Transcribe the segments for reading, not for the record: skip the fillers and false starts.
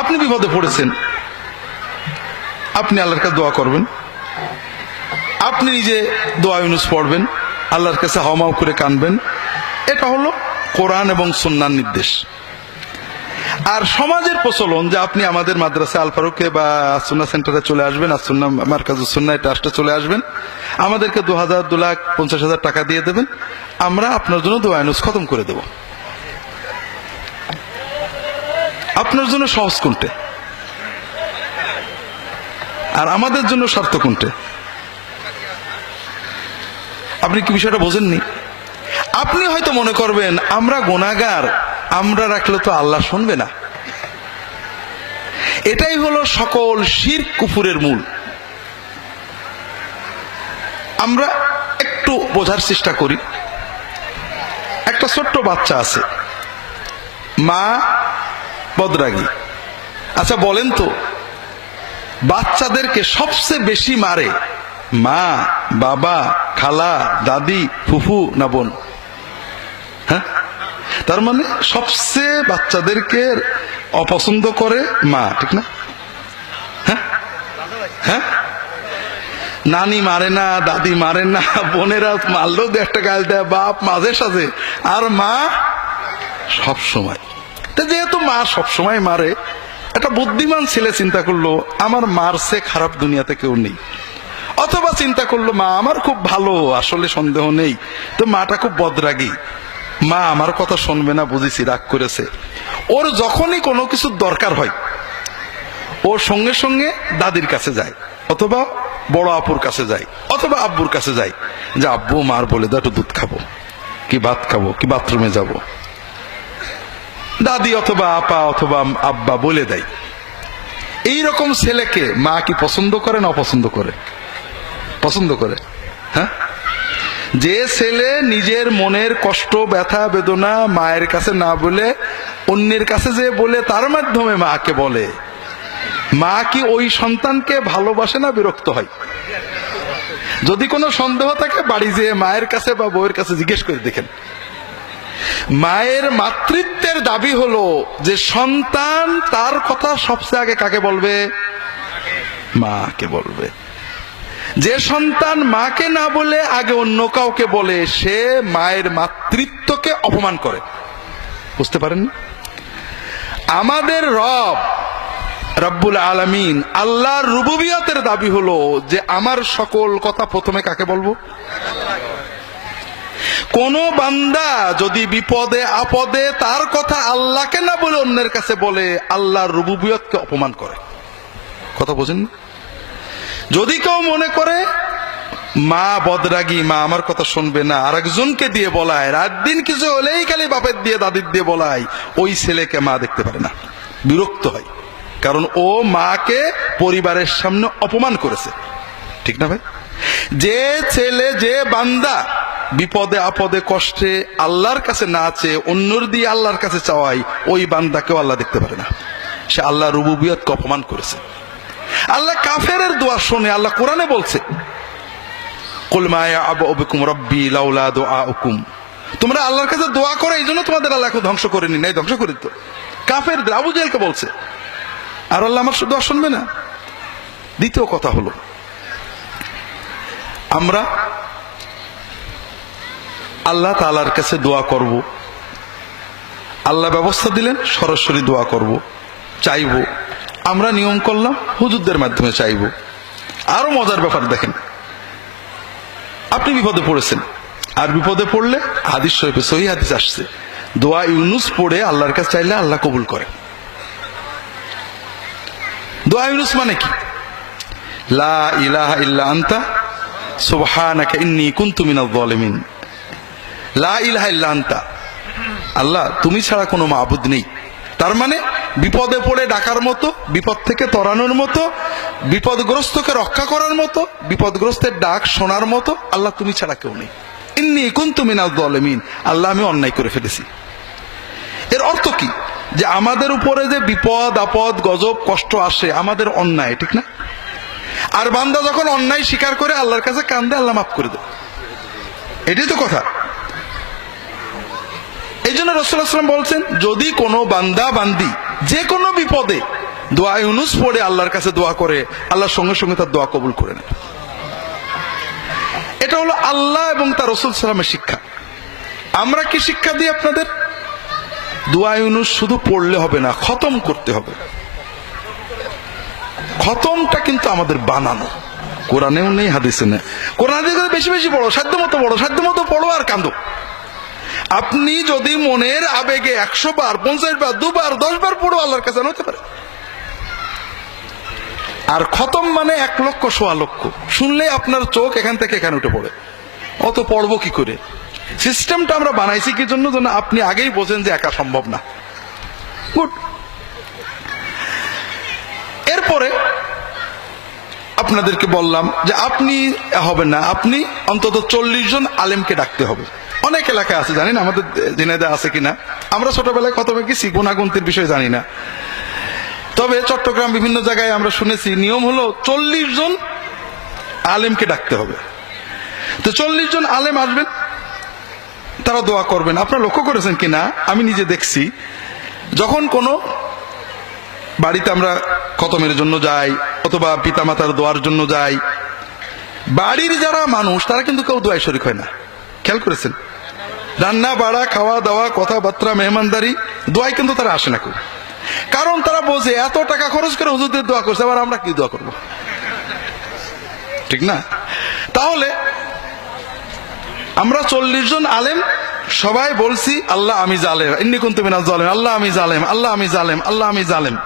আপনি বিপদে পড়েছেন, আপনি আল্লাহর কাছে দোয়া করবেন, আপনি নিজে দোয়া ইউনুস পড়বেন, আল্লাহর কাছে হাওমাও করে কানবেন। এটা হলো কোরআন এবং সুন্নাহর নির্দেশ। আর সমাজের প্রচলন যে আপনি আমাদের মাদ্রাসা আল ফারুকে বা সুন্নাহ সেন্টারে চলে আসবেন, আর সুন্নাহ মারকাজুস সুন্নাহ ট্রাস্টে চলে আসবেন, আমাদেরকে 2000, 2,50,000 টাকা দিয়ে দেবেন, আমরা আপনার জন্য দোয়া ইউনুস খতম করে দেব। আপনার জন্য সহজ কোনটে আর আমাদের জন্য স্বার্থ কোনটে? আপনি কি বিষয়টা বোঝেননি? আপনি হয়তো মনে করবেন আমরা গুনাহগার, আমরা রাখলে তো আল্লাহ শুনবে না। এটাই হলো সকল শিরক কুফুরের মূল। আমরা একটু বোঝার চেষ্টা করি। একটা ছোট্ট বাচ্চা আছে, মা বদরাগী। আচ্ছা বলেন তো, বাচ্চাদেরকে সবচেয়ে বেশি মারে মা, বাবা, খালা, দাদি, ফুফু না বোন? হ্যাঁ, তার মানে সবচেয়ে বাচ্চাদেরকে অপছন্দ করে মা, ঠিক না? হ্যাঁ হ্যাঁ, নানি মারে না, দাদি মারে না, বোনেরা মারলেও দু একটা গাল দেয়, বাপ মাঝে সাঝে, আর মা সব সময়। যেহেতু মা সব সময় মারে, একটা বুদ্ধিমান ছেলে চিন্তা করলো আমার মার চেয়ে খারাপ দুনিয়াতে কেউ নেই। অথবা চিন্তা করলো মা আমার খুব ভালো, আসলে সন্দেহ নেই, তো মাটা খুব বদরাগী, মা আমার কথা শুনবে না, বুঝেছি রাগ করেছে। ওর যখনই কোনো কিছুর দরকার হয়, ওর সঙ্গে সঙ্গে দাদির কাছে যায়, অথবা বড় আপুর কাছে যায়, অথবা আব্বুর কাছে যায়, যে আব্বু মার বলে দাও একটু দুধ খাবো, কি ভাত খাবো, কি বাথরুমে যাব। দাদি অথবা আপা অথবা আব্বা বলে দেয়। এইরকম ছেলেকে মা কি পছন্দ করে না অপছন্দ করে? পছন্দ করে। হ্যাঁ, যে ছেলে নিজের মনের কষ্ট, ব্যথা, বেদনা মায়ের কাছে না বলে অন্যের কাছে যে বলে, তার মাধ্যমে মাকে বলে, মা কি ওই সন্তানকে ভালোবাসে না বিরক্ত হয়? যদি কোনো সন্দেহ থাকে বাড়ি যেয়ে মায়ের কাছে বা বউয়ের কাছে জিজ্ঞেস করে দেখেন। মায়ের মাতৃত্বের দাবি হলো যে সন্তান তার কথা সবচেয়ে আগে কাকে বলবে? মাকে বলবে। যে সন্তান মাকে না বলে আগে অন্য কাউকে বলে, সে মায়ের মাতৃত্বকে অপমান করে। বুঝতে পারেন? আমাদের রব রব্বুল আলামিন, আল্লাহর রুবুবিয়তের দাবি হলো যে আমার সকল কথা প্রথমে কাকে বলবো? কোন বান্দা যদি বিপদে আপদে তার কথা আল্লাহকে না বলে অন্যের কাছে বলে, আল্লাহর রুবুবিয়তকে অপমান করে। কথা বোঝেন? যদি কেউ মনে করে মা বদরাগী, মা আমার কথা শুনবে না, আর একজনকে দিয়ে বলায়, রাত দিন কিছু হলেই খালি বাপের দিয়ে দাদির দিয়ে বলায়, ওই ছেলেকে মা দেখতে পারে না, বিরক্ত হয়। কারণ ও মাকে পরিবারের সামনে অপমান করেছে। ঠিক না ভাই? যে ছেলে, যে বান্দা বিপদে আপদে কষ্টে আল্লাহর কাছে না চেয়ে অন্যর দিয়ে আল্লাহর কাছে চাওয়াই, ওই বান্দাকেও আল্লাহ দেখতে পারে না। সে আল্লাহ রুবুবিয়তকে অপমান করেছে। আল্লাহ কাফেরের দোয়া শোনে। আল্লাহ কোরআনে বলছে, কুল মা ইয়া'বু বিকুম রাব্বি লাউলা দুআউকুম। তোমরা আল্লাহর কাছে দোয়া করো, এই জন্য তোমাদের আল্লাহ ধ্বংস করেনি। নাই, ধ্বংস করে দিত। কাফেরদের, আবু জেহেলকে বলছে। আর আল্লাহ আমার দোয়া শুনবে না? দ্বিতীয় কথা হলো, আমরা আল্লাহ তাআলার কাছে দোয়া করব, আল্লাহ ব্যবস্থা দিলেন সরাসরি দোয়া করব, চাইব। আমরা নিয়ম করলাম হুজুরদের মাধ্যমে চাইব। আরো মজার ব্যাপার দেখেন, আপনি বিপদে পড়েছেন, আর বিপদে পড়লে হাদিস শরীফে সহিহ হাদিস আসছে, দোয়া ইউনুস পড়ে আল্লাহর কাছে চাইলে আল্লাহ কবুল করে। দোয়া ইউনুস মানে কি? লা ইলাহা ইল্লা আনতা সুবহানাকা ইন্নী কুনতু মিনাজ জালিমিন। লা ইলাহা ইল্লা আনতা, আল্লাহ তুমি ছাড়া কোনো মাবুদ নেই। তার মানে বিপদে পড়ে ডাকার মতো, বিপদ থেকে তরানোর মতো, বিপদগ্রস্তকে রক্ষা করার মতো, বিপদগ্রস্তের ডাক শোনার মতো আল্লাহ তুমি ছাড়া কেউ নেই। ইন্নী কুনতু মিনাজ জালিমিন, আল্লাহ আমি অন্যায় করে ফেলেছি। এর অর্থ কি? যে আমাদের উপরে যে বিপদ আপদ গজব কষ্ট আসে আমাদের অন্যায়, ঠিক না? আর বান্দা যখন অন্যায় স্বীকার করে আল্লাহর কাছে কান্দে, আল্লাহ মাফ করে দেয়। এটাই তো কথা। এই জন্য রাসূলুল্লাহ সাল্লাল্লাহু আলাইহি ওয়াসাল্লাম বলছেন, যদি কোনো বান্দা বান্দি যে কোনো বিপদে দোয়া ইউনুস পড়ে আল্লাহর কাছে দোয়া করে, আল্লাহর সঙ্গে সঙ্গে তার দোয়া কবুল করে নেয়। এটা হলো আল্লাহ এবং তার রাসূল সাল্লামের শিক্ষা। আমরা কি শিক্ষা দিই আপনাদের? দোয়া ইউনুস শুধু পড়লে হবে না, খতম করতে হবে। খতমটা কিন্তু আমাদের বানানো, কোরআনেও নেই, হাদিসে নেই। কোরআনে বেশি বেশি পড়ো, সাধ্য মতো পড়ো আর কান্দো। আপনি যদি মনের আবেগে 100 বার, 50 বার, 2 বার, 10 বার পড়ো, আল্লাহর কাছে হতে পারে। আর খতম মানে 1 লক্ষ, 1.25 লক্ষ। শুনলে আপনার চোখ এখান থেকে এখানে উঠে পড়ে, অত পড়বো কি করে? সিস্টেমটা আমরা বানাইছি কি জন্য? যেন আপনি আগেই বোঝেন যে একা সম্ভব না। গুড। এরপরে আপনাদেরকে বললাম যে আপনি হবেন না, আপনি অন্তত 40 জন আলেমকে ডাকতে হবে। অনেক এলাকায় আছে, জানি না আমাদের ঝিনাইদহে আছে কিনা। আমরা ছোটবেলায় খতমে গেছি, গুণাগুন্তির বিষয় জানি না। তবে চট্টগ্রাম বিভিন্ন জায়গায় আমরা শুনেছি নিয়ম হলো 40 জন আলেমকে ডাকতে হবে। তো 40 জন আলেম আসবেন, তারা দোয়া করবেন। আপনারা লক্ষ্য করেছেন কিনা, আমি নিজে দেখছি, যখন কোনো বাড়িতে আমরা খতমের জন্য যাই অথবা পিতামাতার দোয়ার জন্য যাই, বাড়ির যারা মানুষ তারা কিন্তু কেউ দোয়ায় শরীক হয় না। খেয়াল করেছেন? রান্না বাড়া, খাওয়া দাওয়া, কথাবার্তা, মেহমানদারি, দোয়ায় কিন্তু তারা আসে না কেউ। কারণ তারা বোঝে এত টাকা খরচ করে হুজুরদের দোয়া করছে, আবার আমরা কি দোয়া করব? ঠিক না? তাহলে আমরা 40 জন আলেম সবাই বলছি আল্লাহ আমি জালেম, ইন্নী কুনতু মিনাজ জালিমিন, আল্লাহ আমি জালেম, আল্লাহ আমি জালেম, আল্লাহ আমি জালেম।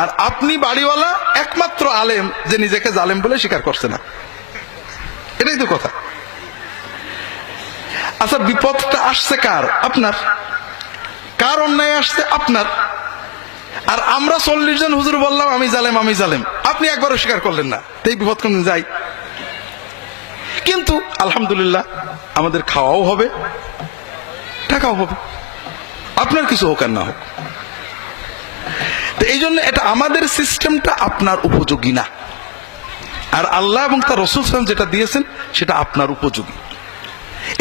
আর আপনি বাড়িওয়ালা একমাত্র আলেম যে নিজেকে জালেম বলে স্বীকার করছে না। এটাই তো কথা। আচ্ছা, বিপদটা আসছে কার? আপনার। কার অন্যায় আসছে? আপনার। আর আমরা 40 জন হুজুর বললাম আমি জালেম, আমি জালেম, আপনি একবারও স্বীকার করলেন না। এই বিপদ কোন যাই। কিন্তু আলহামদুলিল্লাহ আমাদের খাওয়াও হবে, টাকাও হবে, আপনার কিছু হোক আর না হোক। তো এই জন্য এটা আমাদের সিস্টেমটা আপনার উপযোগী না। আর আল্লাহ এবং তার রাসূল সাল্লাল্লাহু আলাইহি ওয়াসাল্লাম যেটা দিয়েছেন সেটা আপনার উপযোগী।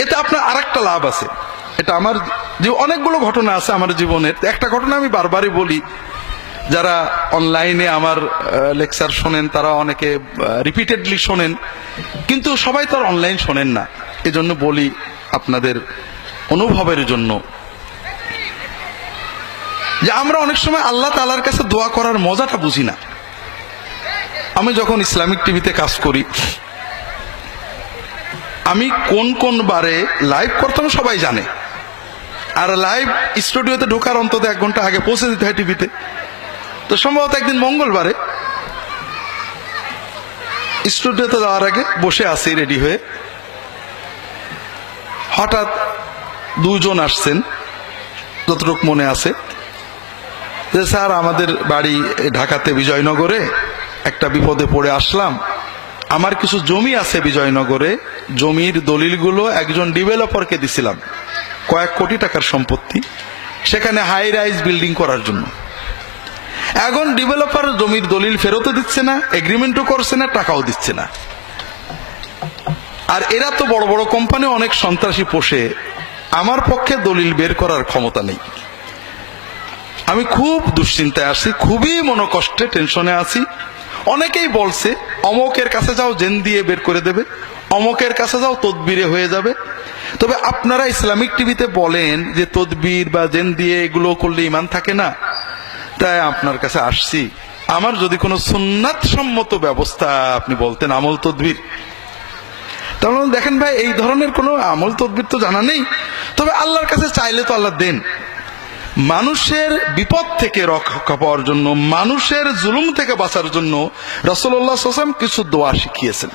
এতে আপনার আরেকটা লাভ আছে। এটা আমার যে অনেকগুলো ঘটনা আছে আমার জীবনের। একটা ঘটনা আমি বারবারই বলি, যারা অনলাইনে আমার লেকচার শোনেন তারা অনেকে রিপিটেডলি শোনেন, কিন্তু সবাই তো আর অনলাইন শোনেন না। এজন্য বলি আপনাদের অনুভবের জন্য, যে আমরা অনেক সময় আল্লাহ তাআলার কাছে দোয়া করার মজাটা বুঝি না। আমি যখন ইসলামিক টিভিতে কাজ করি, আমি কোন কোন বারে লাইভ করতাম সবাই জানে। আর লাইভ স্টুডিওতে ঢোকার অন্তত 1 ঘন্টা আগে পৌঁছে দিতে হয় টিভিতে। তো সম্ভবত একদিন মঙ্গলবারে স্টুডিওতে যাওয়ার আগে বসে আছি রেডি হয়ে, হঠাৎ 2 জন আসছেন, যতটুকু মনে আছে, যে স্যার আমাদের বাড়ি ঢাকাতে বিজয়নগরে, একটা বিপদে পড়ে আসলাম, আমার কিছু জমি আছে বিজয়নগরে, জমির দলিলগুলো একজন ডেভেলপারকে দিছিলাম, কয়েক কোটি টাকার সম্পত্তি, সেখানে হাই রাইজ বিল্ডিং করার জন্য। এখন ডেভেলপার জমির দলিল ফেরতও দিচ্ছে না, এগ্রিমেন্টও করছে না, টাকাও দিচ্ছে না। আর এরা তো বড় বড় কোম্পানি অনেক সন্ত্রাসী পোষে, আমার পক্ষে দলিল বের করার ক্ষমতা নেই। আমি খুব দুশ্চিন্তায় আছি, খুবই মনোকষ্টে, টেনশনে আছি। অনেকেই বলছে অমকের কাছে যাও, জেন দিয়ে বের করে দেবে, অমকের কাছে যাও, তদবিরে হয়ে যাবে। তবে আপনারা ইসলামিক টিভিতে বলেন যে তদবির বা জেন দিয়ে এগুলো করলে ঈমান থাকে না, তাই আপনার কাছে আসছি। আমার যদি কোনো সুন্নাত সম্মত ব্যবস্থা আপনি বলতেন, আমল তদবির, তাহলে দেখেন ভাই এই ধরনের কোনো আমল তদবির তো জানা নেই। তবে আল্লাহর কাছে চাইলে তো আল্লাহ দেন। মানুষের বিপদ থেকে রক্ষা পাওয়ার জন্য, মানুষের জুলুম থেকে বাঁচার জন্য রাসূলুল্লাহ সাল্লাল্লাহু আলাইহি ওয়াসাল্লাম কিছু দোয়া শিখিয়েছেন,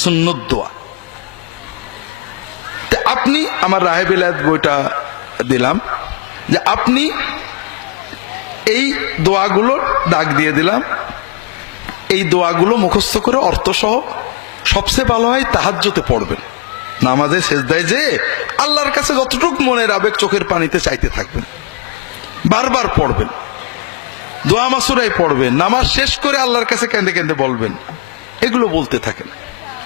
সুন্নত দোয়া। আপনি আমার রাহে বিলায়াত বইটা দিলাম, যে আপনি এই দোয়াগুলো ডাক দিয়ে দিলাম, এই দোয়াগুলো মুখস্থ করে অর্থ সহ, সবচেয়ে ভালো হয় তাহাজ্জুদে পড়বেন, নামাজে সেজদায় যে আল্লাহর কাছে যতটুকু মনের আবেগ চোখের পানিতে চাইতে থাকবেন, বারবার পড়বেন, দোয়া মাসুরাই পড়বেন, নামাজ শেষ করে আল্লাহর কাছে কেঁদে কেঁদে বলবেন। এগুলো বলতে থাকেন,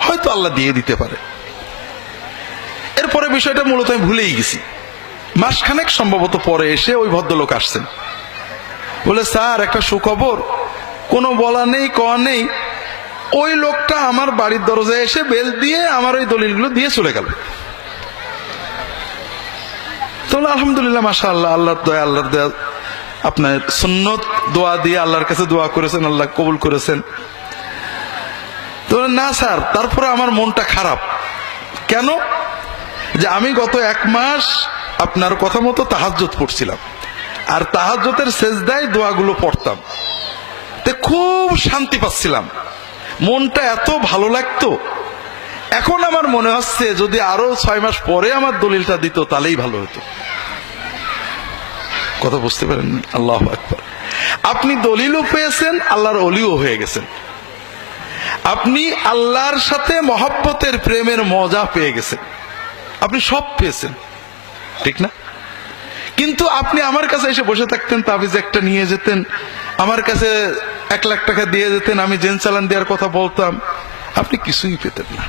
হয়তো আল্লাহ দিয়ে দিতে পারে। এরপরে বিষয়টা মূলত আমি ভুলেই গেছি। মাসখানেক সম্ভবত পরে এসে ওই ভদ্রলোক আসছেন, বলে স্যার একটা সুখবর, কোনো বলা নেই কওয়া নেই, ওই লোকটা আমার বাড়ির দরজায় এসে বেল দিয়ে আমার ওই দলিলগুলো দিয়ে চলে গেল। তো আলহামদুলিল্লাহ, মাশাআল্লাহ, আল্লাহর দয়া, আল্লাহর দয়া। আপনার সুন্নত দোয়া দিয়ে আল্লাহর কাছে দোয়া করেছেন, আল্লাহ কবুল করেছেন। তো না স্যার, তারপরে আমার মনটা খারাপ। কেন? যে আমি গত 1 মাস আপনার কথা মতো তাহাজ্জুদ পড়ছিলাম, আর তাহাজ্জুদের সেজদায় দোয়াগুলো পড়তাম, তে খুব শান্তি পাচ্ছিলাম, মনটা এত ভালো লাগতো। এখন আমার মনে হচ্ছে যদি আরো 6 মাস পরে আমার দলিলটা দিত তাহলেই ভালো হতো। কথা বুঝতে পারেন? আল্লাহু আকবার। আপনি দলিলও পেয়েছেন, আল্লাহর ওলিও হয়ে গেছেন। আপনি আল্লাহর সাথে মহব্বতের প্রেমের মজা পেয়ে গেছেন, আপনি সব পেয়েছেন, ঠিক না? কিন্তু আপনি আমার কাছে এসে বসে থাকতেন, তাবিজ একটা নিয়ে যেতেন, আমার কাছে 1 লাখ টাকা দিয়ে যেতেন, আমি জেন চালান দেওয়ার কথা বলতাম, আপনি কিছুই পেতেন না।